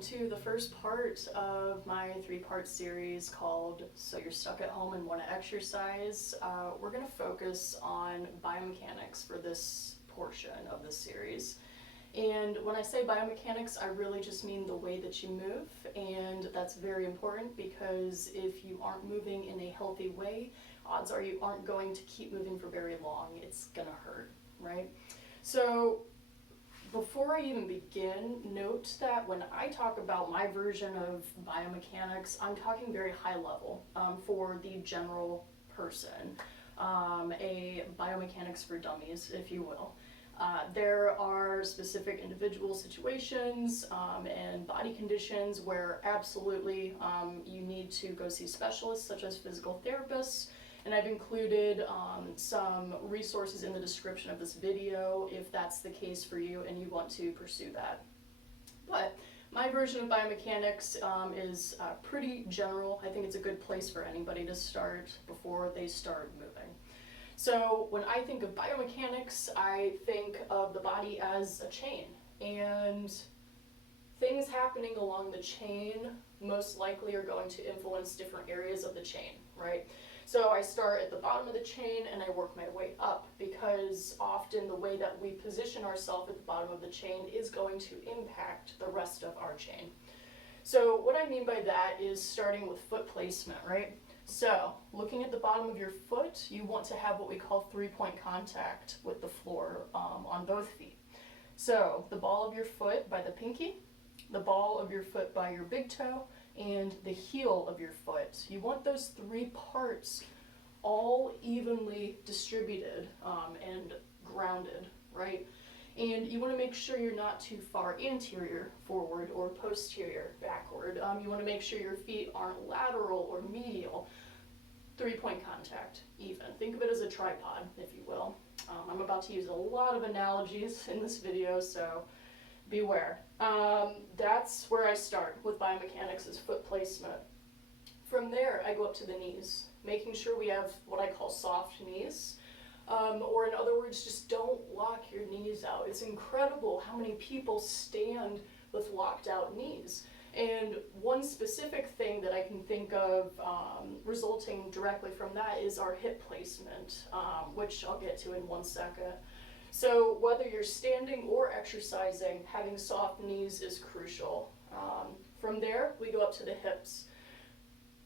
welcome to the first part of my three-part series called So You're Stuck at Home and Want to Exercise. We're going to focus on biomechanics for this portion of the series. And when I say biomechanics, I really just mean the way that you move, and that's very important because if you aren't moving in a healthy way, odds are you aren't going to keep moving for very long. It's gonna hurt, right? So before I even begin, note that when I talk about my version of biomechanics, I'm talking very high level for the general person, a biomechanics for dummies, if you will. There are specific individual situations and body conditions where absolutely you need to go see specialists such as physical therapists, and I've included some resources in the description of this video if that's the case for you and you want to pursue that. But my version of biomechanics is pretty general. I think it's a good place for anybody to start before they start moving. So when I think of biomechanics, I think of the body as a chain, and things happening along the chain most likely are going to influence different areas of the chain, right? So I start at the bottom of the chain and I work my way up, because often the way that we position ourselves at the bottom of the chain is going to impact the rest of our chain. So what I mean by that is starting with foot placement, right? So, looking at the bottom of your foot, you want to have what we call three-point contact with the floor on both feet. So, the ball of your foot by the pinky, the ball of your foot by your big toe, and the heel of your foot. You want those three parts all evenly distributed and grounded, right? And you want to make sure you're not too far anterior forward or posterior backward. You want to make sure your feet aren't lateral or medial. Three-point contact, even. Think of it as a tripod, if you will. I'm about to use a lot of analogies in this video, so beware. That's where I start with biomechanics, is foot placement. From there, I go up to the knees, making sure we have what I call soft knees. Or in other words, just don't lock your knees out. It's incredible how many people stand with locked out knees. And one specific thing that I can think of resulting directly from that is our hip placement, which I'll get to in 1 second. So whether you're standing or exercising, having soft knees is crucial. From there, we go up to the hips.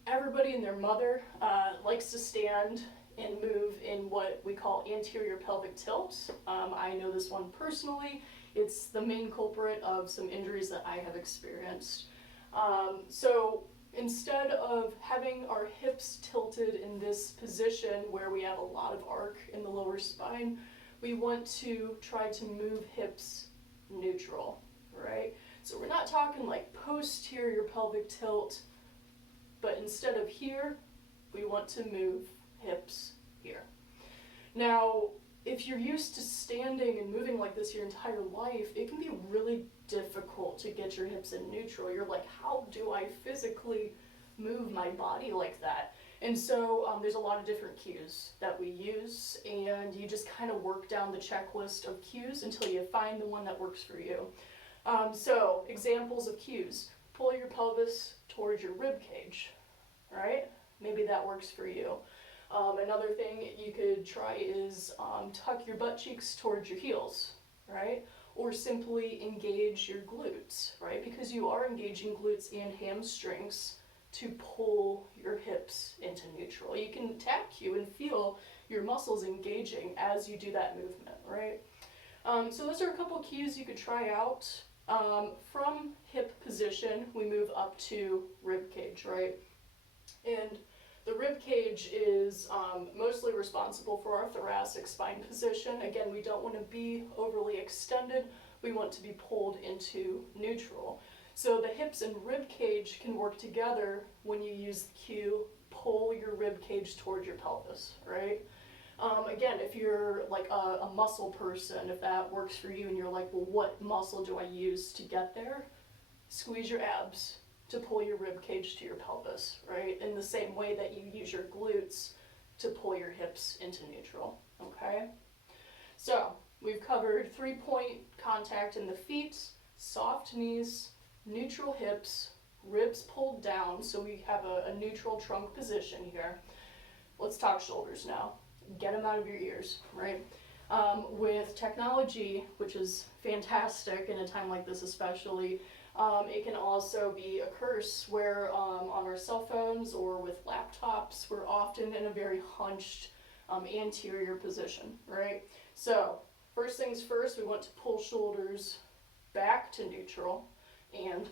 Everybody and their mother likes to stand and move in what we call anterior pelvic tilt. I know this one personally. It's the main culprit of some injuries that I have experienced. So instead of having our hips tilted in this position where we have a lot of arc in the lower spine, we want to try to move hips neutral, right? So we're not talking like posterior pelvic tilt, but instead of here, we want to move hips here. Now, if you're used to standing and moving like this your entire life, it can be really difficult to get your hips in neutral. You're like, how do I physically move my body like that? And so there's a lot of different cues that we use, and you just kind of work down the checklist of cues until you find the one that works for you. So examples of cues: pull your pelvis towards your rib cage, right? Maybe that works for you. Another thing you could try is tuck your butt cheeks towards your heels, right? Or simply engage your glutes, right? Because you are engaging glutes and hamstrings to pull your hips into neutral. You can tap cue and feel your muscles engaging as you do that movement, right? So those are a couple cues you could try out. From hip position, we move up to rib cage, right? And the rib cage is mostly responsible for our thoracic spine position. Again, we don't want to be overly extended. We want to be pulled into neutral. So the hips and rib cage can work together when you use the cue, pull your rib cage toward your pelvis, right? Again, if you're like a muscle person, if that works for you and you're like, well, what muscle do I use to get there? Squeeze your abs to pull your rib cage to your pelvis, right? In the same way that you use your glutes to pull your hips into neutral, okay? So we've covered 3-point contact in the feet, soft knees, neutral hips, ribs pulled down, so we have a neutral trunk position here. Let's talk shoulders now. Get them out of your ears, right? With technology, which is fantastic in a time like this especially, it can also be a curse where on our cell phones or with laptops, we're often in a very hunched anterior position, right? So first things first, we want to pull shoulders back to neutral and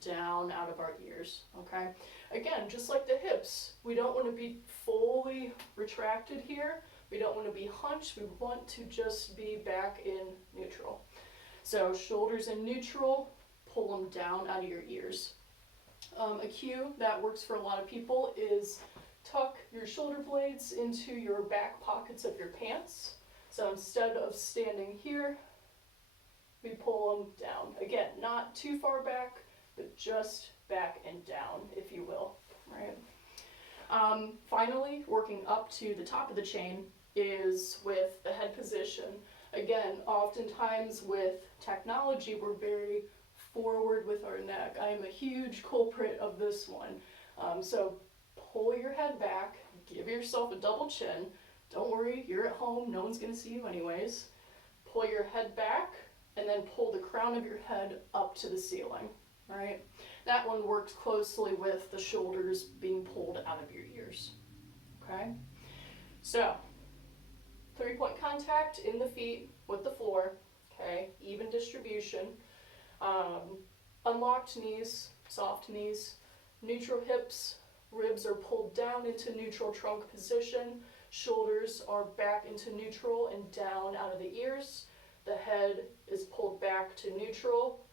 down out of our ears, okay? Again, just like the hips, we don't want to be fully retracted here. We don't want to be hunched. We want to just be back in neutral. So shoulders in neutral, pull them down out of your ears. A cue that works for a lot of people is tuck your shoulder blades into your back pockets of your pants. So instead of standing here, we pull them down. Again, not too far back, but just back and down, if you will, right? Finally, working up to the top of the chain is with the head position. Again, oftentimes with technology, we're very forward with our neck. I am a huge culprit of this one. So pull your head back, give yourself a double chin. Don't worry, you're at home, no one's gonna see you anyways. Pull your head back, and then pull the crown of your head up to the ceiling, right? That one works closely with the shoulders being pulled out of your ears, okay? So, 3-point contact in the feet with the floor, okay? Even distribution. Unlocked knees, soft knees, neutral hips, ribs are pulled down into neutral trunk position, shoulders are back into neutral and down out of the ears. The head is pulled back to neutral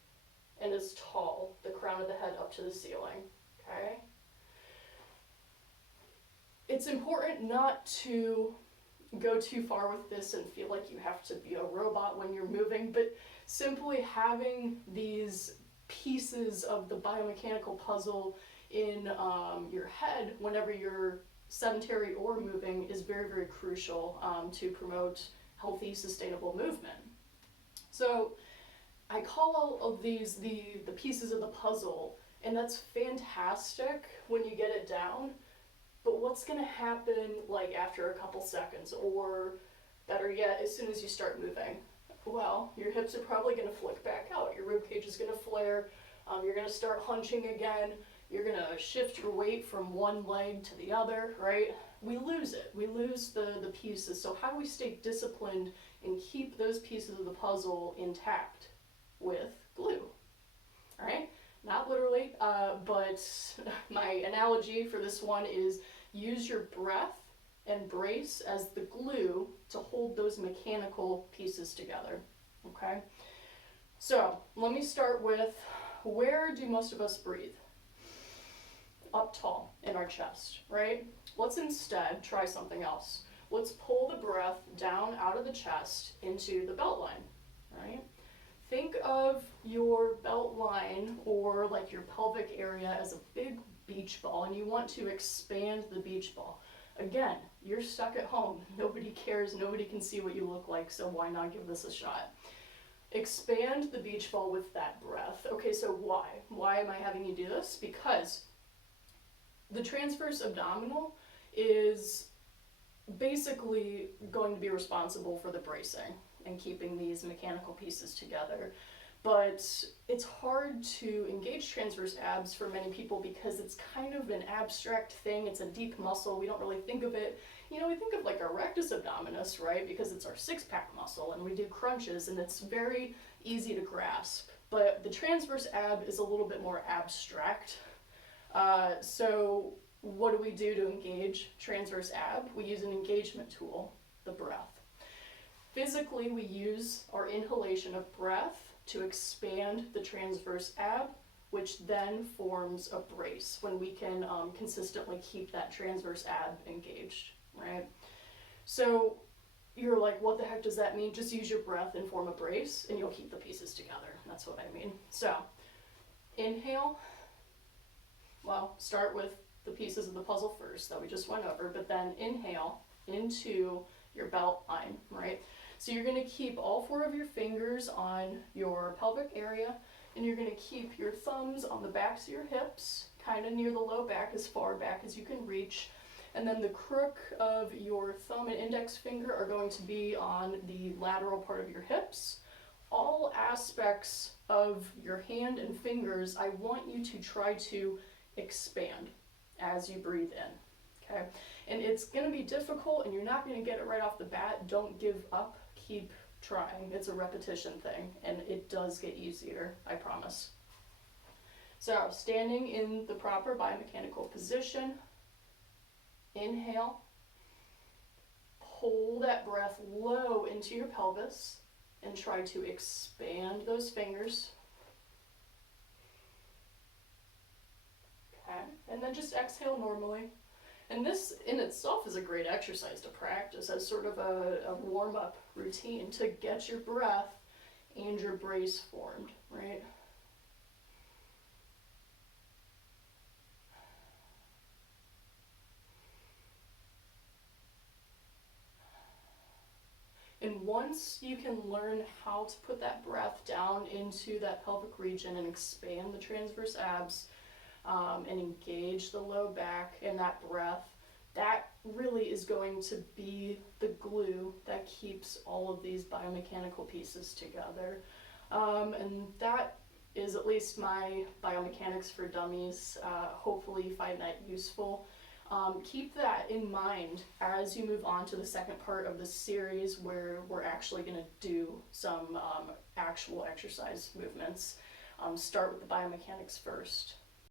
and is tall, the crown of the head up to the ceiling, okay? It's important not to go too far with this and feel like you have to be a robot when you're moving, but simply having these pieces of the biomechanical puzzle in your head whenever you're sedentary or moving is very, very crucial to promote healthy, sustainable movement. So I call all of these the pieces of the puzzle, and that's fantastic when you get it down, but what's going to happen like after a couple seconds, or better yet, as soon as you start moving? Well, your hips are probably going to flick back out, your rib cage is going to flare, you're going to start hunching again, you're going to shift your weight from one leg to the other, right? We lose it, we lose the pieces. So how do we stay disciplined and keep those pieces of the puzzle intact? With glue, all right? Not literally, but my analogy for this one is use your breath and brace as the glue to hold those mechanical pieces together, okay? So let me start with, where do most of us breathe? Up tall in our chest, right? Let's instead try something else. Let's pull the breath down out of the chest into the belt line, right? Think of your belt line or like your pelvic area as a big beach ball, and you want to expand the beach ball. Again, you're stuck at home. Nobody cares. Nobody can see what you look like, so why not give this a shot? Expand the beach ball with that breath. Okay, so why? Why am I having you do this? Because the transverse abdominal is basically going to be responsible for the bracing and keeping these mechanical pieces together. But it's hard to engage transverse abs for many people because it's kind of an abstract thing. It's a deep muscle. We don't really think of it. You know, we think of like our rectus abdominis, right? Because it's our six-pack muscle and we do crunches and it's very easy to grasp. But the transverse ab is a little bit more abstract. So what do we do to engage transverse ab? We use an engagement tool, the breath. Physically, we use our inhalation of breath to expand the transverse ab, which then forms a brace when we can consistently keep that transverse ab engaged, right? So you're like, what the heck does that mean? Just use your breath and form a brace and you'll keep the pieces together. That's what I mean. So inhale, well, start with the pieces of the puzzle first that we just went over, but then inhale into your belt line, right? So you're going to keep all 4 of your fingers on your pelvic area And you're going to keep your thumbs on the backs of your hips, kind of near the low back, as far back as you can reach. And then the crook of your thumb and index finger are going to be on the lateral part of your hips. All aspects of your hand and fingers, I want you to try to expand as you breathe in, okay? And it's gonna be difficult and you're not gonna get it right off the bat. Don't give up, keep trying. It's a repetition thing and it does get easier, I promise. So standing in the proper biomechanical position, inhale, pull that breath low into your pelvis and try to expand those fingers. Okay, and then just exhale normally. And this in itself is a great exercise to practice as sort of a warm-up routine to get your breath and your brace formed, right? And once you can learn how to put that breath down into that pelvic region and expand the transverse abs, and engage the low back and that breath, that really is going to be the glue that keeps all of these biomechanical pieces together. And that is at least my Biomechanics for Dummies. Hopefully you find that useful. Keep that in mind as you move on to the second part of the series where we're actually going to do some actual exercise movements. Start with the biomechanics first.